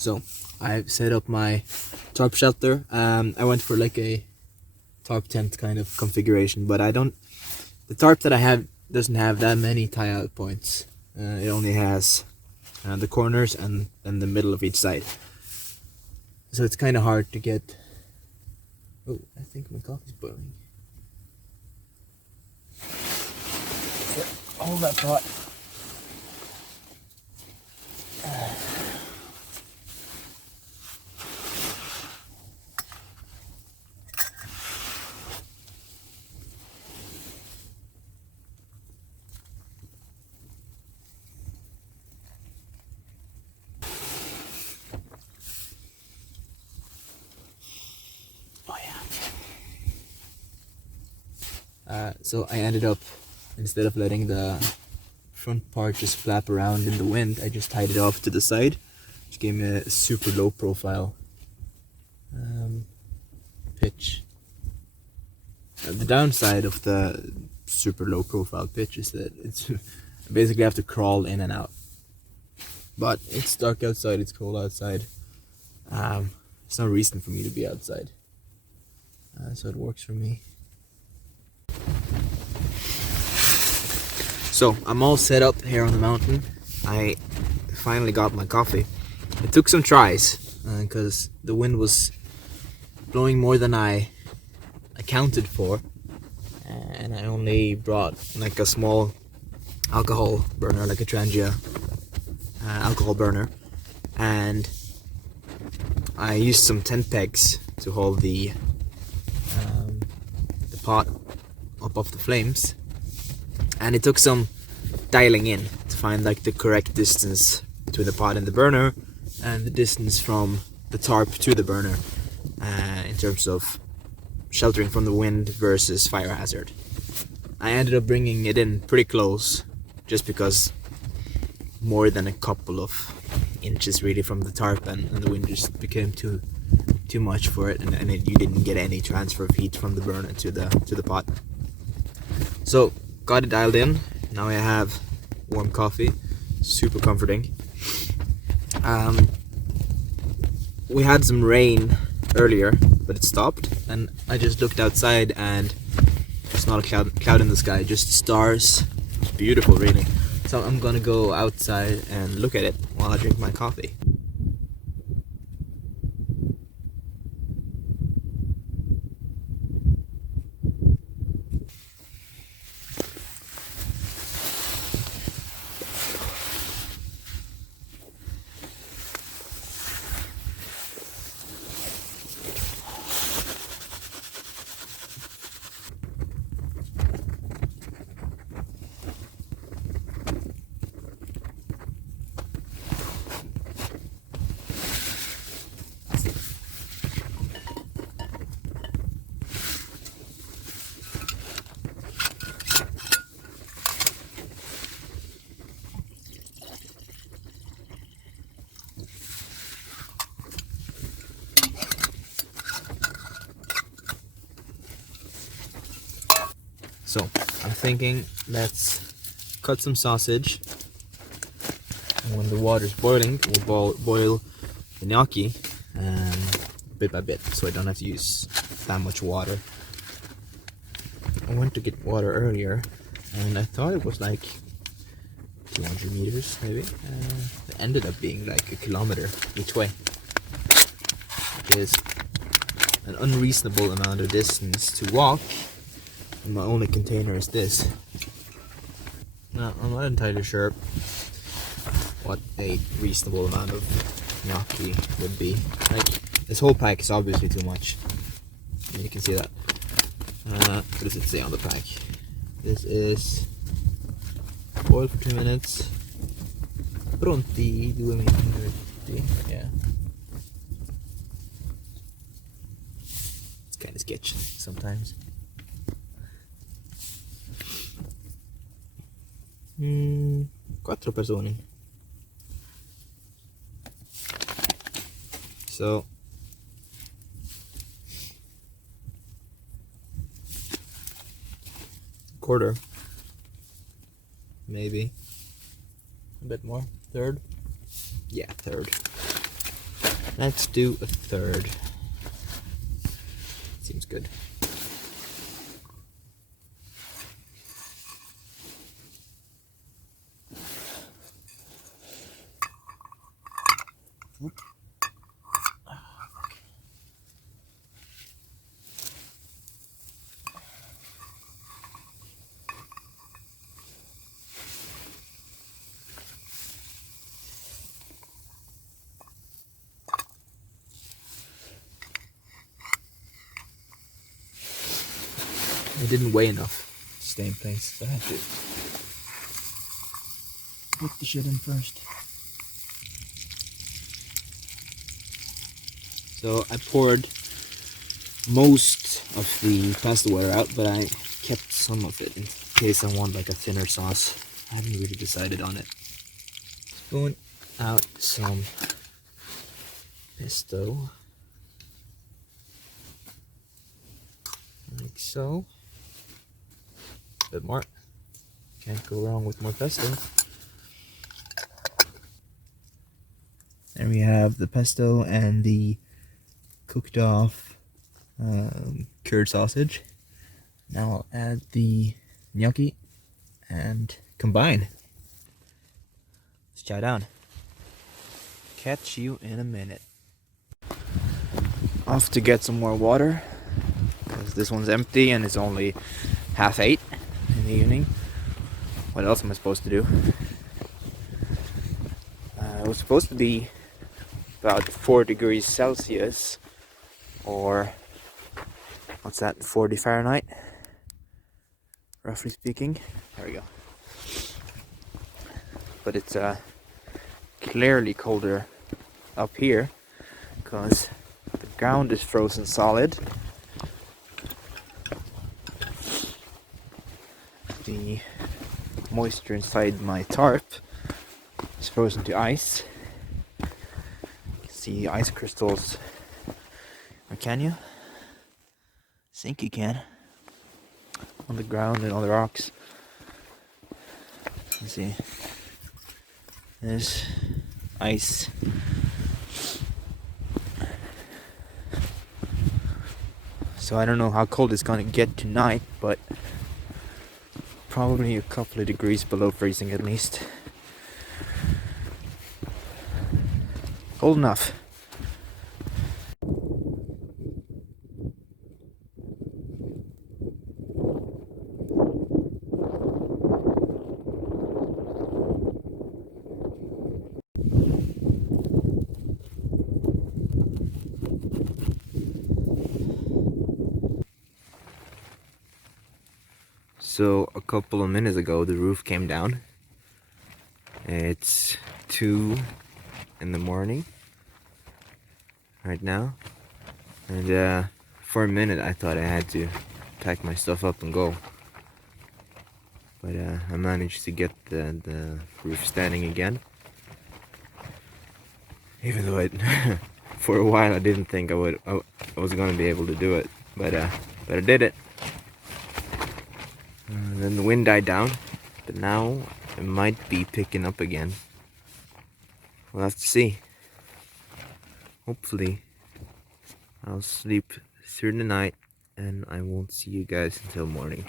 So I've set up my tarp shelter. I went for like a tarp tent kind of configuration, but the tarp that I have doesn't have that many tie out points. It only has the corners and the middle of each side. So it's kind of hard to get. Oh, I think my coffee's boiling. Hold that thought. So I ended up, instead of letting the front part just flap around in the wind, I just tied it off to the side, which gave me a super low profile pitch. The downside of the super low profile pitch is that it's I basically have to crawl in and out. But it's dark outside, it's cold outside. There's no reason for me to be outside. So it works for me. So I'm all set up here on the mountain. I finally got my coffee. It took some tries because the wind was blowing more than I accounted for, and I only brought like a small alcohol burner, like a Trangia alcohol burner, and I used some tent pegs to hold the pot up off the flames. And it took some dialing in to find like the correct distance between the pot and the burner, and the distance from the tarp to the burner in terms of sheltering from the wind versus fire hazard. I ended up bringing it in pretty close, just because more than a couple of inches really from the tarp, and the wind just became too much for it, and you didn't get any transfer of heat from the burner to the pot. So got it dialed in. Now I have warm coffee, super comforting. We had some rain earlier, but it stopped, and I just looked outside and there's not a cloud in the sky, just stars. It's beautiful, really. So I'm gonna go outside and look at it while I drink my coffee. So I'm thinking, let's cut some sausage, and when the water's boiling, we'll boil the gnocchi bit by bit, so I don't have to use that much water. I went to get water earlier, and I thought it was like 200 meters maybe. It ended up being like a kilometer each way, which is an unreasonable amount of distance to walk. And my only container is this. Now, I'm not entirely sure what a reasonable amount of gnocchi would be. Like, this whole pack is obviously too much. And you can see that. What does it say on the pack? This is boil for 2 minutes. Pronti 2 minuti. Yeah. It's kind of sketchy sometimes. 4 persone. So quarter, maybe a bit more. Third, yeah, third. Let's do a third. Seems good. It didn't weigh enough to stay in place, so I had to put the shit in first. So I poured most of the pasta water out, but I kept some of it in case I want like a thinner sauce. I haven't really decided on it. Spoon out some pesto, like so. A bit more. Can't go wrong with more pesto. There we have the pesto and the cooked off cured sausage. Now I'll add the gnocchi and combine. Let's chow down. Catch you in a minute. Off to get some more water, because this one's empty and it's only 7:30 in the evening. What else am I supposed to do? It was supposed to be about 4 degrees Celsius, or what's that, 40 Fahrenheit, roughly speaking. There we go. But it's clearly colder up here because the ground is frozen solid. The moisture inside my tarp is frozen to ice. You can see ice crystals. Or can you? I think you can. On the ground and on the rocks. Let's see. There's ice. So I don't know how cold it's gonna get tonight, but probably a couple of degrees below freezing at least. Cold enough. So a couple of minutes ago the roof came down. It's 2 in the morning right now, and for a minute I thought I had to pack my stuff up and go, but I managed to get the roof standing again, even though for a while I didn't think I was gonna be able to do it, but I did it. Then the wind died down, but now it might be picking up again. We'll have to see. Hopefully I'll sleep through the night and I won't see you guys until morning.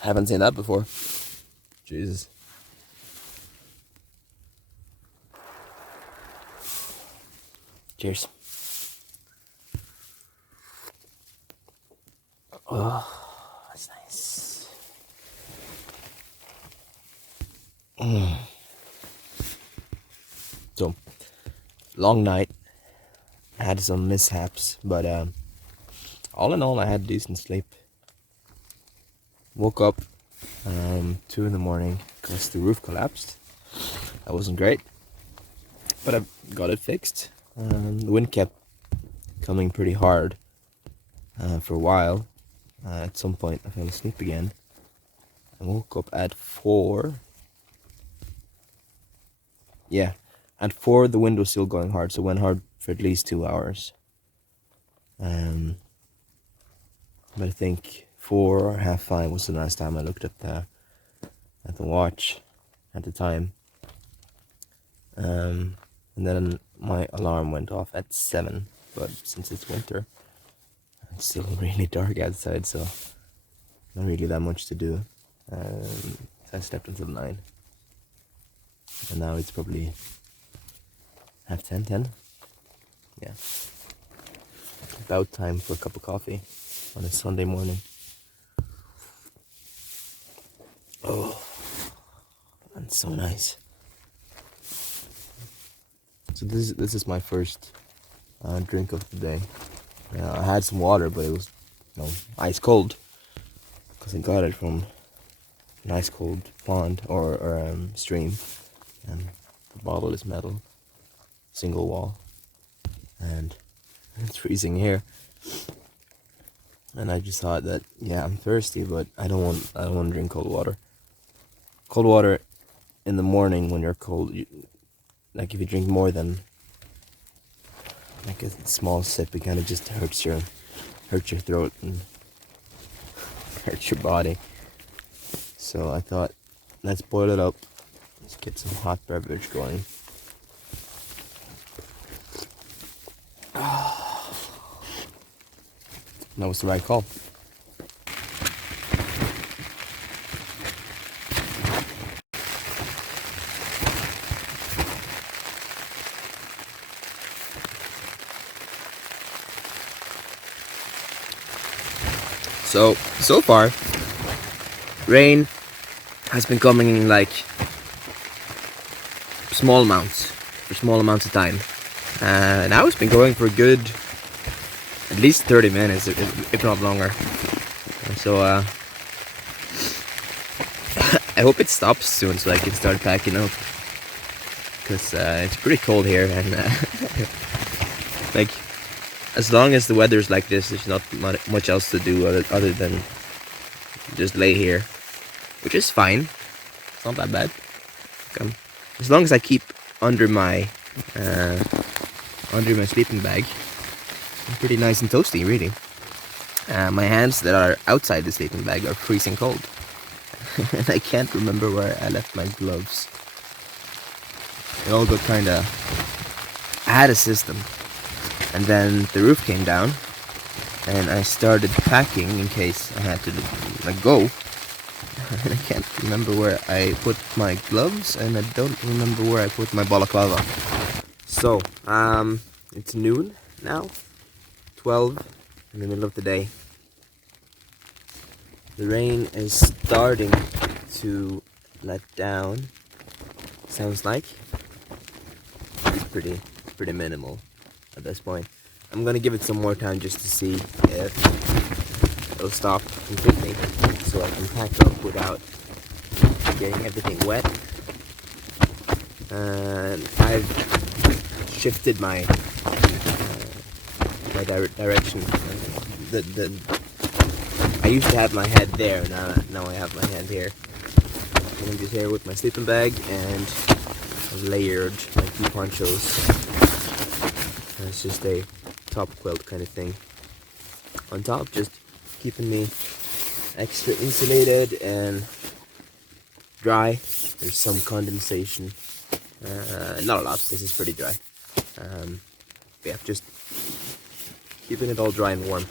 Haven't seen that before. Jesus. Cheers. Oh, that's nice. So, long night. I had some mishaps, but all in all, I had decent sleep. Woke up 2 in the morning because the roof collapsed. That wasn't great, but I got it fixed. The wind kept coming pretty hard for a while. At some point, I fell asleep again. I woke up at 4. Yeah, at 4 the wind was still going hard, so it went hard for at least 2 hours. But I think 4 or half 5 was the last time I looked at the watch at the time. And then my alarm went off at 7, but since it's winter, it's still really dark outside, so not really that much to do. So I slept until 9. And now it's probably half 10. Yeah. About time for a cup of coffee on a Sunday morning. Oh, that's so nice. So this is my first drink of the day. I had some water, but it was ice cold because I got it from an ice cold pond or stream, and the bottle is metal, single wall, and it's freezing here. And I just thought that I'm thirsty, but I don't want to drink cold water. Cold water in the morning when you're cold, like if you drink more than like a small sip, it kind of just hurts your throat and hurts your body. So I thought, let's boil it up. Let's get some hot beverage going. That was the right call. So far, rain has been coming in like small amounts for small amounts of time. Now it's been going for a good at least 30 minutes, if not longer. So I hope it stops soon so I can start packing up, because it's pretty cold here, and like, as long as the weather's like this, there's not much else to do other than just lay here, which is fine. It's not that bad. As long as I keep under my sleeping bag, I'm pretty nice and toasty, really. My hands that are outside the sleeping bag are freezing cold. And I can't remember where I left my gloves. It all got kinda... I had a system. And then the roof came down, and I started packing in case I had to go. And I can't remember where I put my gloves, and I don't remember where I put my balaclava. So, it's noon now, 12 in the middle of the day. The rain is starting to let down, sounds like. It's pretty minimal at this point. I'm gonna give it some more time just to see if it'll stop completely, so I can pack up without getting everything wet. And I've shifted my direction. I used to have my head there, now I have my head here. I'm just here with my sleeping bag, and I've layered my 2 ponchos. And it's just a top quilt kind of thing on top, just keeping me extra insulated and dry. There's some condensation, not a lot. This is pretty dry. Yeah, just keeping it all dry and warm.